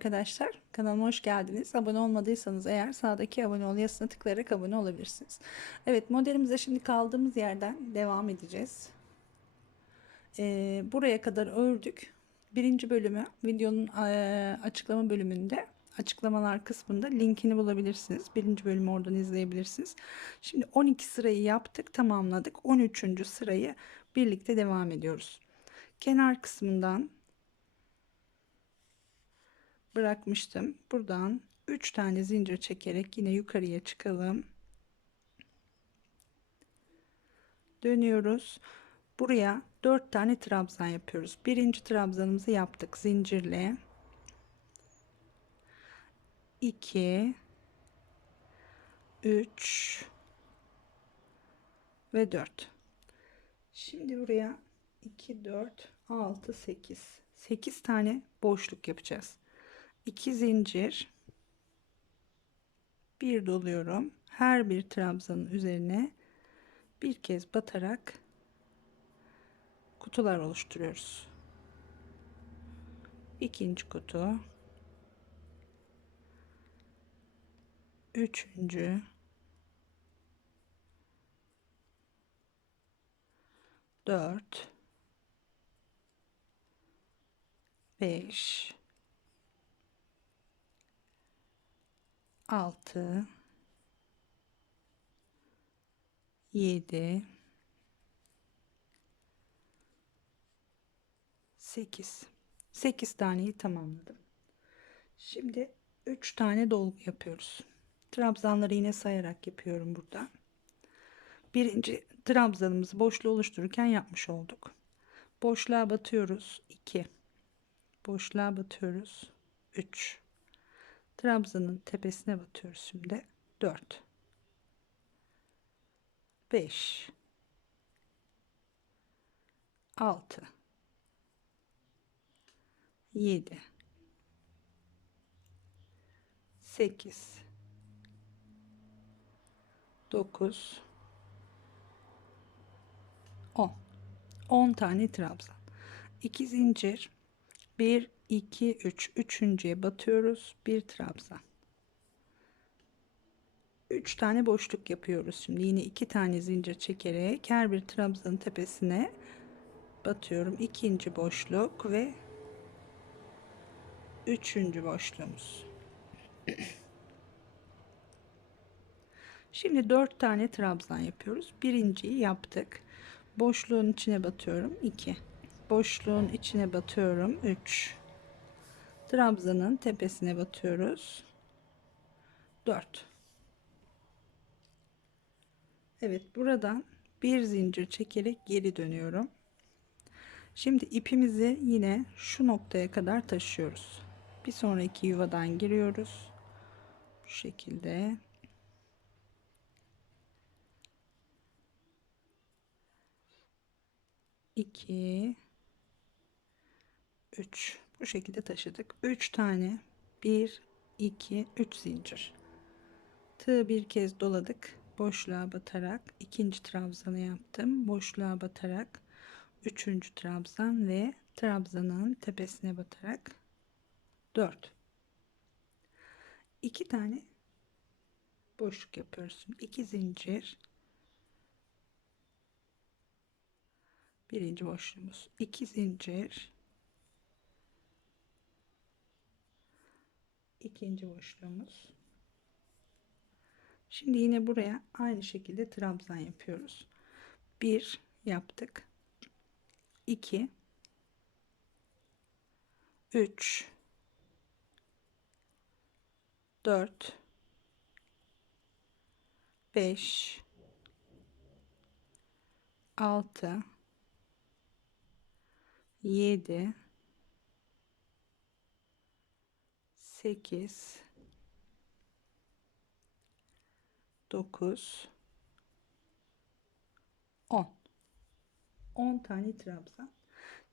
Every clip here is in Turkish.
arkadaşlar. Kanalıma hoş geldiniz. Abone olmadıysanız eğer sağdaki abone ol yazısına tıklayarak abone olabilirsiniz. Evet, modelimize şimdi kaldığımız yerden devam edeceğiz. Buraya kadar ördük. Birinci bölümü videonun açıklama bölümünde, açıklamalar kısmında linkini bulabilirsiniz. Birinci bölümü oradan izleyebilirsiniz. Şimdi 12 sırayı yaptık, tamamladık. 13. sırayı birlikte devam ediyoruz. Kenar kısmından bırakmıştım. Buradan 3 tane zincir çekerek yine yukarıya çıkalım. Dönüyoruz. Buraya 4 tane trabzan yapıyoruz. Birinci trabzanımızı yaptık zincirle. 2 3 ve 4. Şimdi buraya 2 4 6 8 tane boşluk yapacağız. 2 zincir, bir doluyorum. Her bir trabzanın üzerine bir kez batarak kutular oluşturuyoruz. İkinci kutu, üçüncü, dört, beş, altı, yedi, sekiz taneyi tamamladım. Şimdi 3 tane dolgu yapıyoruz. Trabzanları yine sayarak yapıyorum burada. Birinci trabzanımızı boşluğu oluştururken yapmış olduk. Boşluğa batıyoruz 2, boşluğa batıyoruz 3, trabzanın tepesine batıyoruz şimdi 4, 5, 6, 7, 8, 9, 10. 10 tane trabzan. 2 zincir, 1 2 3, üçüncüye batıyoruz, bir trabzan. 3 tane boşluk yapıyoruz. Şimdi yine 2 tane zincir çekerek her bir trabzanın tepesine batıyorum. İkinci boşluk ve üçüncü boşluğumuz. Şimdi 4 tane trabzan yapıyoruz. Birinciyi yaptık. Boşluğun içine batıyorum 2, boşluğun içine batıyorum 3, trabzanın tepesine batıyoruz 4. Evet, buradan bir zincir çekerek geri dönüyorum. Şimdi ipimizi yine şu noktaya kadar taşıyoruz. Bir sonraki yuvadan giriyoruz. Bu şekilde. İki, üç. Bu şekilde taşıdık. 3 tane, bir, iki, üç zincir. Tığı bir kez doladık. Boşluğa batarak ikinci trabzanı yaptım. Boşluğa batarak üçüncü trabzan ve trabzanın tepesine batarak 4. 2 tane boşluk yapıyoruz. 2 zincir, birinci boşluğumuz, 2 zincir, ikinci boşluğumuz. Şimdi yine buraya aynı şekilde trabzan yapıyoruz. 1 yaptık, 2 3 4 5 6 7 8 9 10. 10 tane trabzan.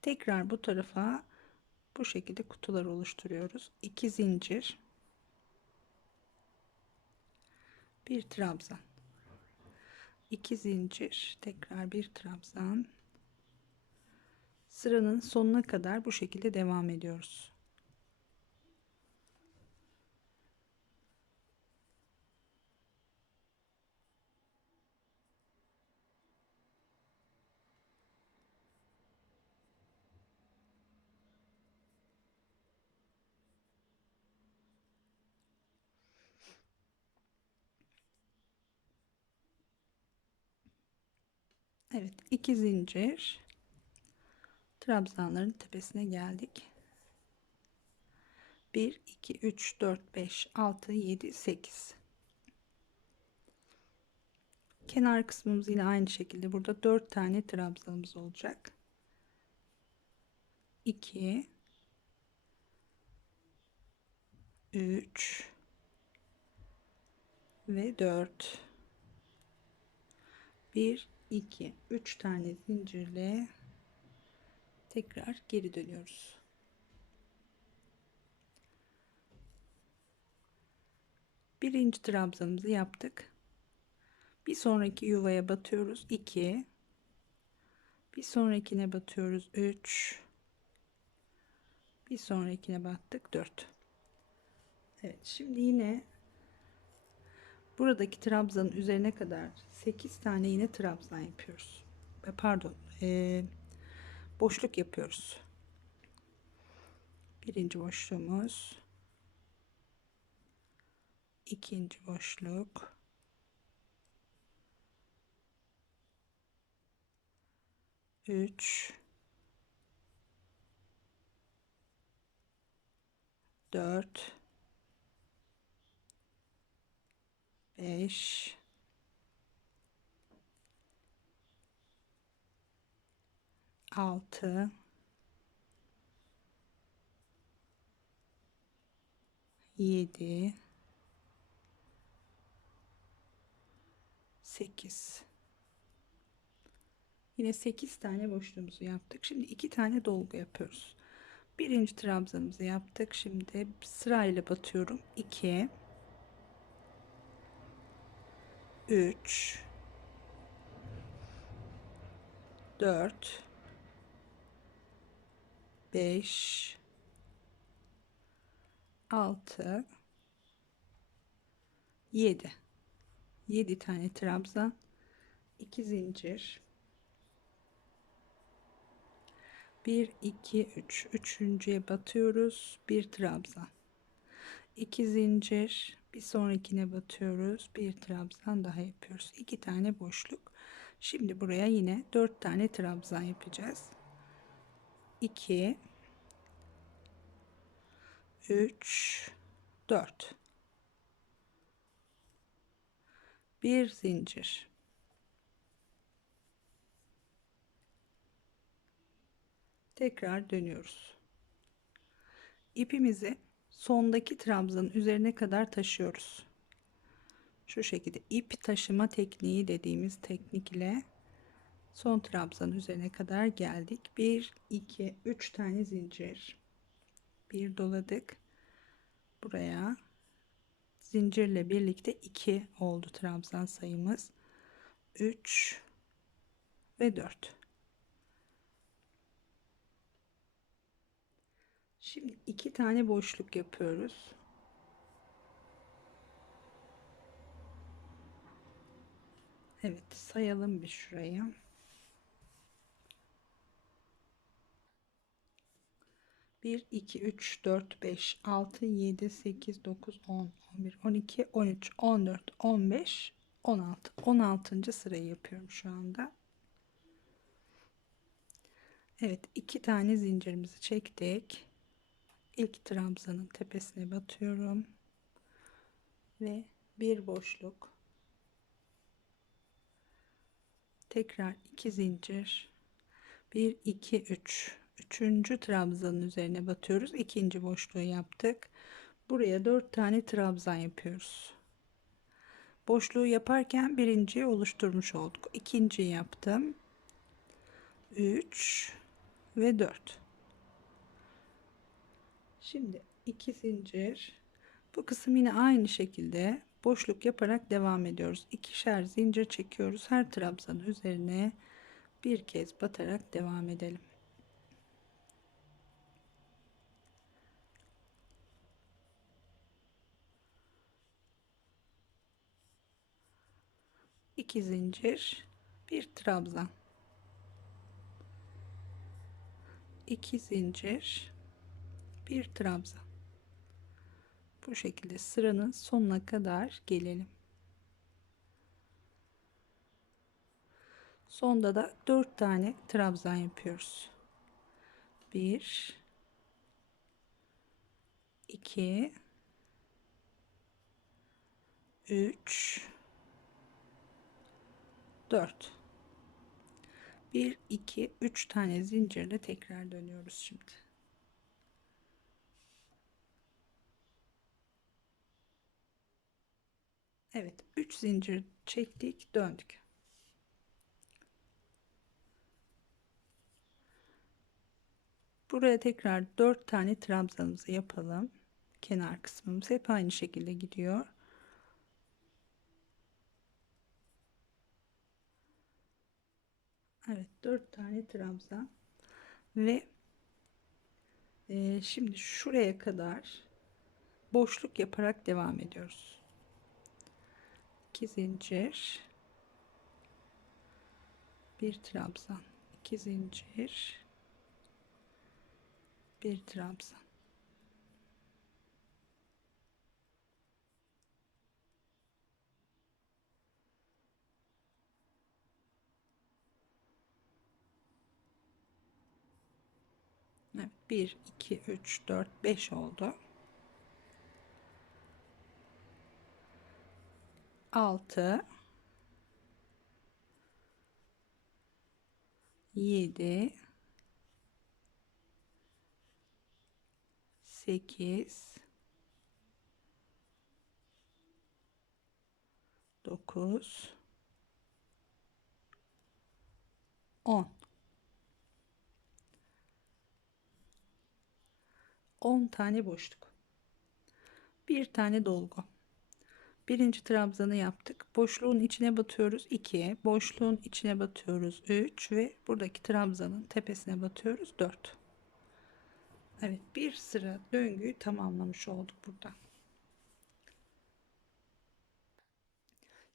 Tekrar bu tarafa bu şekilde kutular oluşturuyoruz. 2 zincir, bir trabzan, 2 zincir, tekrar bir trabzan. Sıranın sonuna kadar bu şekilde devam ediyoruz. Evet, 2 zincir, trabzanların tepesine geldik. 1 2 3 4 5 6 7 8. Kenar kısmımız yine aynı şekilde, burada 4 tane trabzanımız olacak. 2 3 ve 4. 1 2 3 tane zincirle tekrar geri dönüyoruz. Birinci trabzanımızı yaptık. Bir sonraki yuvaya batıyoruz. 2. Bir sonrakine batıyoruz. 3. Bir sonrakine battık. 4. Evet, şimdi yine buradaki trabzanın üzerine kadar 8 tane yine trabzan yapıyoruz. Pardon, boşluk yapıyoruz. Birinci boşluğumuz, ikinci boşluk, üç, 4, 5, 6, 7, 8. Yine 8 tane boşluğumuzu yaptık. Şimdi 2 tane dolgu yapıyoruz. Birinci trabzanımızı yaptık. Şimdi sırayla batıyorum. 2, 3, 4, 5, 6, 7. 7 tane trabzan, 2 zincir, 1 2 3, üçüncüye batıyoruz, bir trabzan, 2 zincir, bir sonrakine batıyoruz, bir trabzan daha yapıyoruz, 2 tane boşluk. Şimdi buraya yine 4 tane trabzan yapacağız. 2 3 4, bir zincir, tekrar dönüyoruz. İpimizi sondaki trabzanın üzerine kadar taşıyoruz. Şu şekilde ip taşıma tekniği dediğimiz teknik ile son trabzanın üzerine kadar geldik. 1 2 3 tane zincir, bir doladık. Buraya zincirle birlikte 2 oldu trabzan sayımız. 3 ve 4. Şimdi 2 tane boşluk yapıyoruz. Evet, sayalım bir şuraya. 1 2 3 4 5 6 7 8 9 10 11 12 13 14 15 16. 16. sırayı yapıyorum şu anda. Evet, 2 tane zincirimizi çektik. İlk trabzanın tepesine batıyorum ve bir boşluk, tekrar 2 zincir, 1 2 3, üçüncü trabzanın üzerine batıyoruz, ikinci boşluğu yaptık. Buraya 4 tane trabzan yapıyoruz. Boşluğu yaparken birinciyi oluşturmuş olduk. İkinciyi yaptım, 3 ve 4. Şimdi 2 zincir, bu kısım yine aynı şekilde boşluk yaparak devam ediyoruz. İkişer zincir çekiyoruz. Her trabzanın üzerine bir kez batarak devam edelim. İki zincir, bir trabzan, 2 zincir, bir trabzan. Bu şekilde sıranın sonuna kadar gelelim. Sonda da 4 tane trabzan yapıyoruz. 1 2 3 4 1 2 3 tane zincirle tekrar dönüyoruz şimdi. Evet, 3 zincir çektik, döndük. Buraya tekrar 4 tane trabzanımızı yapalım. Kenar kısmımız hep aynı şekilde gidiyor. Evet, 4 tane trabzan ve şimdi şuraya kadar boşluk yaparak devam ediyoruz. 2 zincir, bir trabzan, 2 zincir, bir trabzan. Evet, 1 2 3 4 5 oldu. 6 7 8 9 10 10 tane boşluk, bir tane dolgu. Birinci trabzanı yaptık, boşluğun içine batıyoruz 2, boşluğun içine batıyoruz 3 ve buradaki trabzanın tepesine batıyoruz 4. Evet, bir sıra döngüyü tamamlamış olduk burada.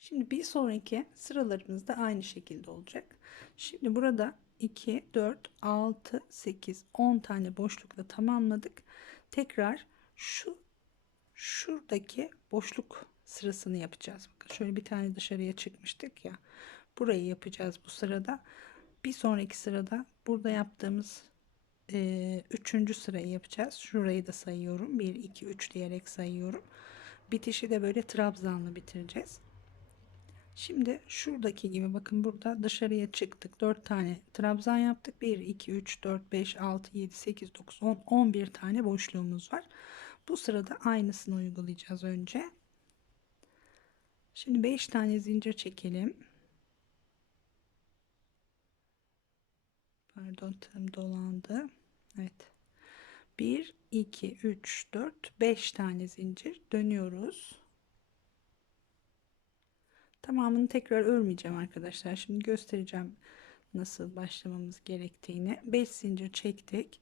Şimdi bir sonraki sıralarımız da aynı şekilde olacak. Şimdi burada 2 4 6 8 10 tane boşlukla tamamladık. Tekrar şuradaki boşluk sırasını yapacağız. Bakın şöyle bir tane dışarıya çıkmıştık ya. Burayı yapacağız bu sırada. Bir sonraki sırada burada yaptığımız üçüncü sırayı yapacağız. Şurayı da sayıyorum. 1 2 3 diyerek sayıyorum. Bitişi de böyle trabzanla bitireceğiz. Şimdi şuradaki gibi bakın, burada dışarıya çıktık. 4 tane trabzan yaptık. 1 2 3 4 5 6 7 8 9 10 11 tane boşluğumuz var. Bu sırada aynısını uygulayacağız önce. Şimdi 5 tane zincir çekelim. Pardon, tığım dolandı. Evet. 1 2 3 4 5 tane zincir dönüyoruz. Tamamını tekrar örmeyeceğim arkadaşlar. Şimdi göstereceğim nasıl başlamamız gerektiğini. 5 zincir çektik.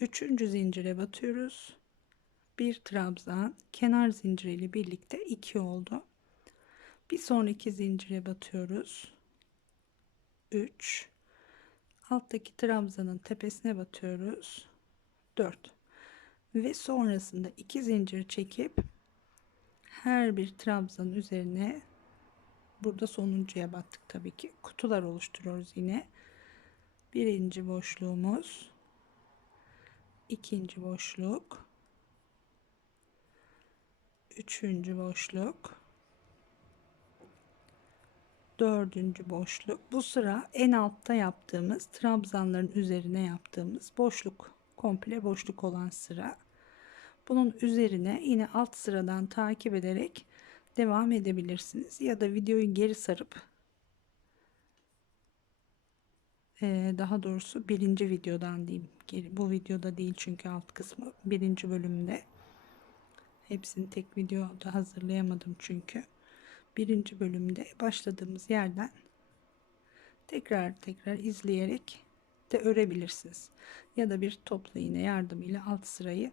3. zincire batıyoruz. Bir trabzan, kenar zinciriyle birlikte 2 oldu. Bir sonraki zincire batıyoruz. 3. Alttaki trabzanın tepesine batıyoruz. 4. Ve sonrasında 2 zincir çekip her bir trabzanın üzerine, burada sonuncuya battık tabii ki, kutular oluşturuyoruz yine. Birinci boşluğumuz, ikinci boşluk, üçüncü boşluk, dördüncü boşluk. Bu sıra en altta yaptığımız trabzanların üzerine yaptığımız boşluk, komple boşluk olan sıra. Bunun üzerine yine alt sıradan takip ederek devam edebilirsiniz ya da videoyu geri sarıp daha doğrusu birinci videodan diyeyim, bu videoda değil çünkü alt kısmı birinci bölümde, hepsini tek videoda hazırlayamadım çünkü. Birinci bölümde başladığımız yerden tekrar tekrar izleyerek de örebilirsiniz ya da bir topla iğne yardımıyla alt sırayı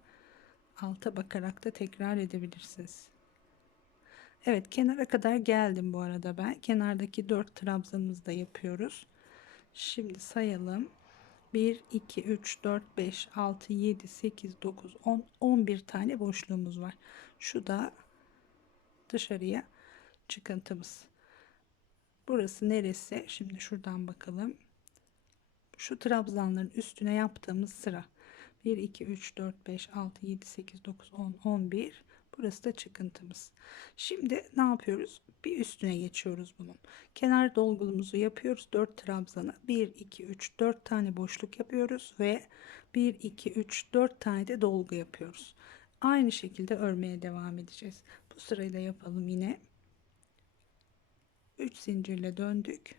alta bakarak da tekrar edebilirsiniz. Evet, kenara kadar geldim bu arada ben. Kenardaki 4 trabzanımızı da yapıyoruz. Şimdi sayalım. 1 2 3 4 5 6 7 8 9 10 11 tane boşluğumuz var. Şu da dışarıya çıkıntımız. Burası neresi? Şimdi şuradan bakalım. Şu trabzanların üstüne yaptığımız sıra 1 2 3 4 5 6 7 8 9 10 11. Burası da çıkıntımız. Şimdi ne yapıyoruz? Bir üstüne geçiyoruz bunun. Kenar dolgumuzu yapıyoruz. 4 trabzanı 1 2 3 4 tane boşluk yapıyoruz ve 1 2 3 4 tane de dolgu yapıyoruz. Aynı şekilde örmeye devam edeceğiz. Bu sırayı da yapalım yine. 3 zincirle döndük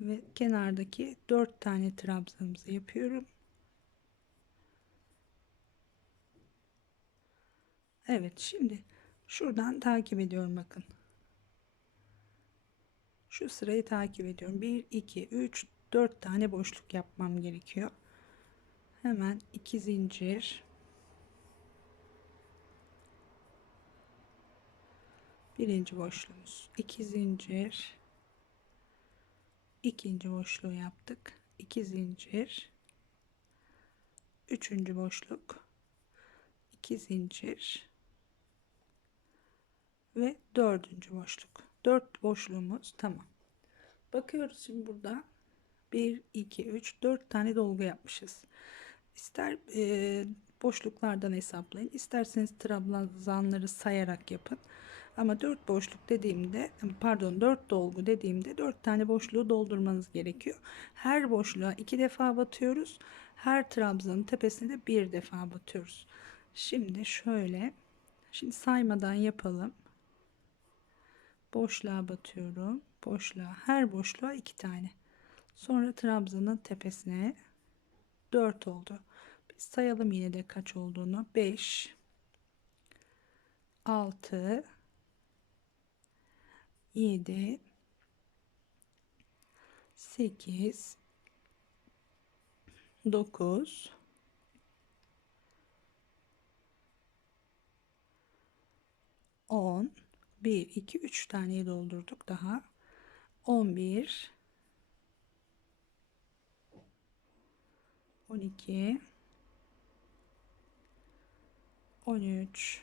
ve kenardaki 4 tane trabzanımızı yapıyorum. Evet, şimdi şuradan takip ediyorum, bakın. Şu sırayı takip ediyorum. 1 2 3 4 tane boşluk yapmam gerekiyor. Hemen 2 zincir, birinci boşluğumuz, 2 zincir, ikinci boşluğu yaptık, 2 zincir, üçüncü boşluk, 2 zincir ve dördüncü boşluk. 4 boşluğumuz tamam. Bakıyoruz şimdi, burada 1 2 3 4 tane dolgu yapmışız. İster boşluklardan hesaplayın, isterseniz trabzanları sayarak yapın. Ama 4 boşluk dediğimde, pardon, 4 dolgu dediğimde 4 tane boşluğu doldurmanız gerekiyor. Her boşluğa 2 defa batıyoruz. Her trabzanın tepesine de 1 defa batıyoruz. Şimdi şöyle, şimdi saymadan yapalım. Boşluğa batıyorum. Boşluğa, her boşluğa 2 tane. Sonra trabzanın tepesine 4 oldu. Biz sayalım yine de kaç olduğunu. 5 6 7 8 9 10 1 2 3 taneyi doldurduk daha. 11 12 13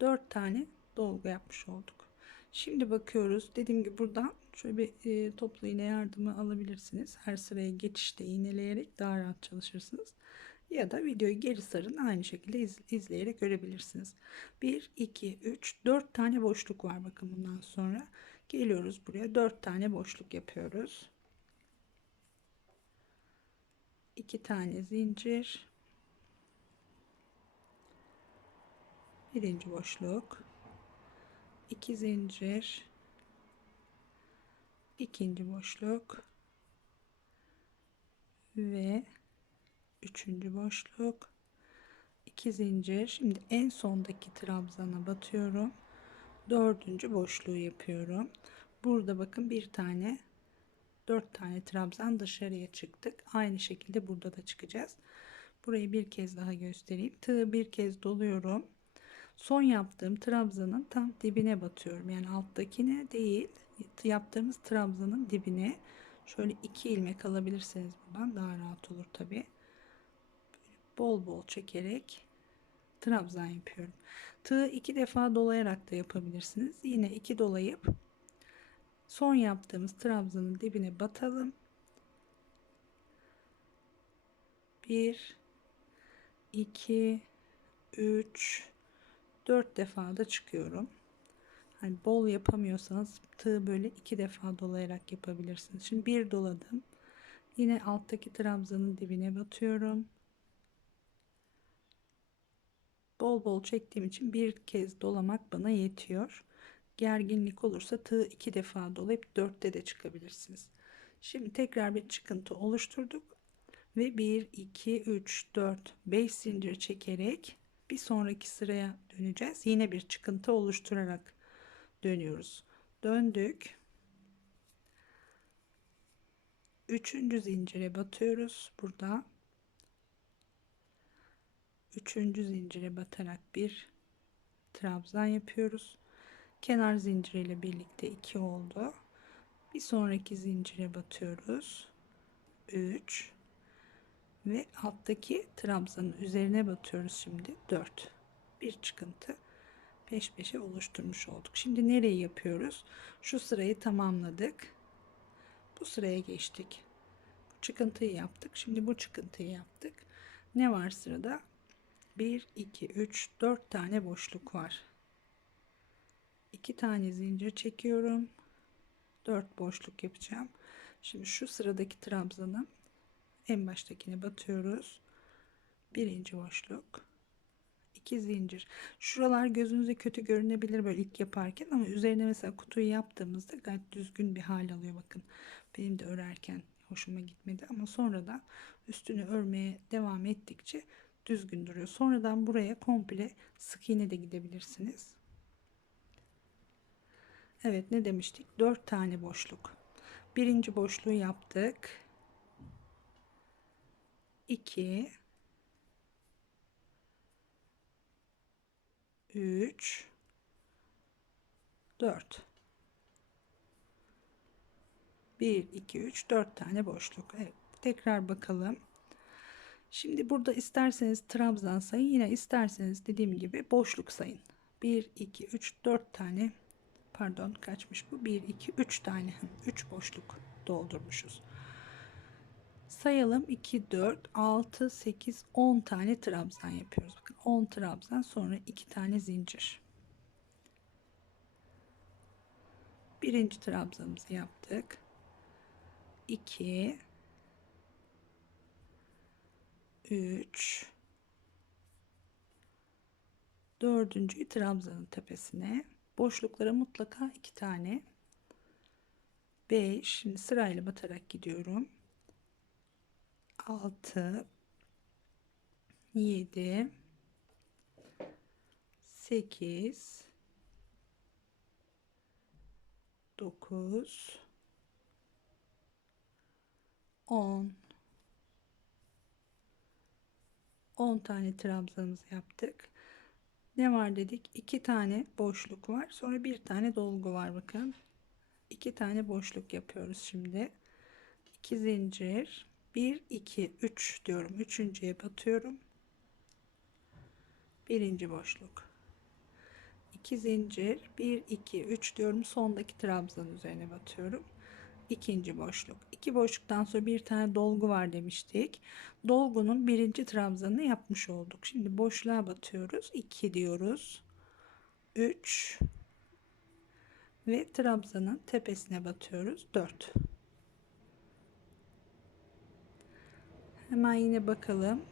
4 tane dolgu yapmış olduk. Şimdi bakıyoruz. Dediğim gibi buradan şöyle bir toplu iğne yardımı alabilirsiniz. Her sıraya geçişte iğneleyerek daha rahat çalışırsınız. Ya da videoyu geri sarın, aynı şekilde izleyerek görebilirsiniz. 1 2 3 4 tane boşluk var, bakın. Bundan sonra geliyoruz buraya, 4 tane boşluk yapıyoruz. 2 tane zincir, birinci boşluk, 2 zincir, ikinci boşluk ve üçüncü boşluk, 2 zincir. Şimdi en sondaki trabzana batıyorum, dördüncü boşluğu yapıyorum. Burada bakın, bir tane, 4 tane trabzan dışarıya çıktık. Aynı şekilde burada da çıkacağız. Burayı bir kez daha göstereyim. Tığı bir kez doluyorum. Son yaptığım trabzanın tam dibine batıyorum. Yani alttakine değil, yaptığımız trabzanın dibine. Şöyle 2 ilmek alabilirseniz buradan daha rahat olur tabi. Bol bol çekerek trabzan yapıyorum. Tığı 2 defa dolayarak da yapabilirsiniz. Yine 2 dolayıp son yaptığımız trabzanın dibine batalım. 1 2 3 4 defa da çıkıyorum. Hani bol yapamıyorsanız tığı böyle 2 defa dolayarak yapabilirsiniz. Şimdi bir doladım. Yine alttaki trabzanın dibine batıyorum. Bol bol çektiğim için bir kez dolamak bana yetiyor. Gerginlik olursa tığı 2 defa dolayıp 4'te de çıkabilirsiniz. Şimdi tekrar bir çıkıntı oluşturduk ve 1 2 3 4 5 zincir çekerek bir sonraki sıraya döneceğiz. Yine bir çıkıntı oluşturarak dönüyoruz. Döndük. Üçüncü zincire batıyoruz. Burada üçüncü zincire batarak bir trabzan yapıyoruz. Kenar zinciriyle birlikte 2 oldu. Bir sonraki zincire batıyoruz. 3 ve alttaki trabzanın üzerine batıyoruz şimdi. 4. Bir çıkıntı. peş peşe oluşturmuş olduk. Şimdi nereyi yapıyoruz? Şu sırayı tamamladık. Bu sıraya geçtik. Bu çıkıntıyı yaptık. Şimdi bu çıkıntıyı yaptık. Ne var sırada? 1, 2, 3, 4 tane boşluk var. 2 tane zincir çekiyorum. 4 boşluk yapacağım. Şimdi şu sıradaki trabzanın en baştakine batıyoruz. Birinci boşluk. 2 zincir. Şuralar gözünüze kötü görünebilir böyle ilk yaparken ama üzerine mesela kutuyu yaptığımızda gayet düzgün bir hal alıyor. Bakın benim de örerken hoşuma gitmedi ama sonradan üstünü örmeye devam ettikçe düzgün duruyor. Sonradan buraya komple sık iğne de gidebilirsiniz. Evet, ne demiştik? 4 tane boşluk. Birinci boşluğu yaptık. 2, 3, 4. 1, 2, 3, 4 tane boşluk. Evet, tekrar bakalım. Şimdi burada isterseniz trabzan sayın, yine isterseniz dediğim gibi boşluk sayın. 1, 2, 3, 4 tane, pardon kaçmış bu? 1, 2, 3 tane, 3 boşluk doldurmuşuz. Sayalım: 2, 4, 6, 8, 10 tane trabzan yapıyoruz. Bakın 10 trabzan, sonra 2 tane zincir. Birinci trabzanımızı yaptık. 2, 3, dördüncü trabzanın tepesine boşluklara mutlaka 2 tane. 5, şimdi sırayla batarak gidiyorum. 6, 7, 8, 9, 10. 10 tane trabzanımızı yaptık. Ne var dedik? 2 tane boşluk var. Sonra bir tane dolgu var. Bakın. 2 tane boşluk yapıyoruz şimdi. 2 zincir. 1, 2, 3 diyorum. Üçüncüye batıyorum. Birinci boşluk. 2 zincir. 1, 2, 3 diyorum. Sondaki trabzanın üzerine batıyorum. İkinci boşluk. 2 boşluktan sonra bir tane dolgu var demiştik. Dolgunun birinci trabzanını yapmış olduk. Şimdi boşluğa batıyoruz. 2 diyoruz. 3 ve trabzanın tepesine batıyoruz. 4. Hemen yine bakalım.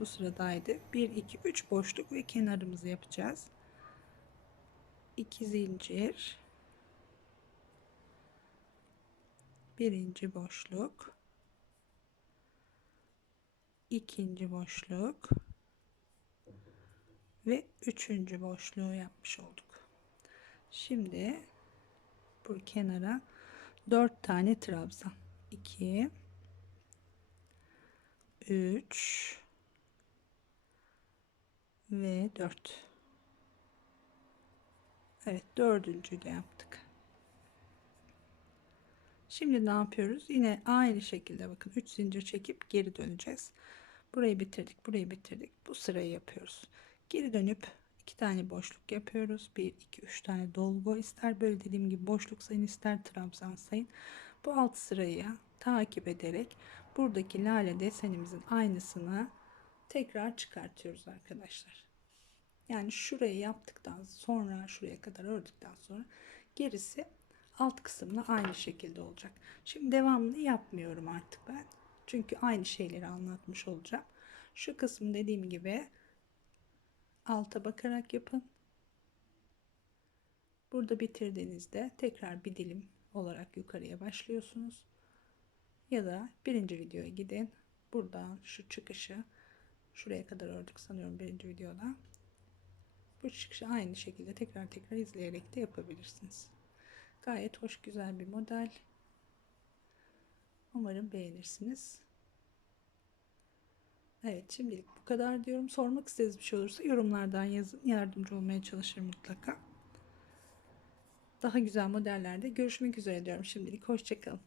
Bu sıradaydı. 1, 2, 3 boşluk ve kenarımızı yapacağız. 2 zincir. Birinci boşluk. İkinci boşluk. Ve üçüncü boşluğu yapmış olduk. Şimdi bu kenara 4 tane trabzan. 2, 3 ve 4. Evet, dördüncüyü de yaptık. Şimdi ne yapıyoruz? Yine aynı şekilde bakın 3 zincir çekip geri döneceğiz. Burayı bitirdik, burayı bitirdik. Bu sırayı yapıyoruz. Geri dönüp 2 tane boşluk yapıyoruz. 1, 2, 3 tane dolgu, ister böyle dediğim gibi boşluk sayın, ister trabzan sayın. Bu alt sırayı takip ederek buradaki lale desenimizin aynısını tekrar çıkartıyoruz arkadaşlar. Yani şurayı yaptıktan sonra, şuraya kadar ördükten sonra gerisi alt kısımla aynı şekilde olacak. Şimdi devamını yapmıyorum artık ben. Çünkü aynı şeyleri anlatmış olacağım. Şu kısmı dediğim gibi alta bakarak yapın. Burada bitirdiğinizde tekrar bir dilim olarak yukarıya başlıyorsunuz. Ya da birinci videoya gidin. Buradan şu çıkışı şuraya kadar ördük sanıyorum birinci videoda. Bu çıkışı aynı şekilde tekrar tekrar izleyerek de yapabilirsiniz. Gayet hoş, güzel bir model. Umarım beğenirsiniz. Evet, şimdilik bu kadar diyorum. Sormak istediğiniz bir şey olursa yorumlardan yazın. Yardımcı olmaya çalışırım mutlaka. Daha güzel modellerde görüşmek üzere diyorum şimdilik. Hoşça kalın.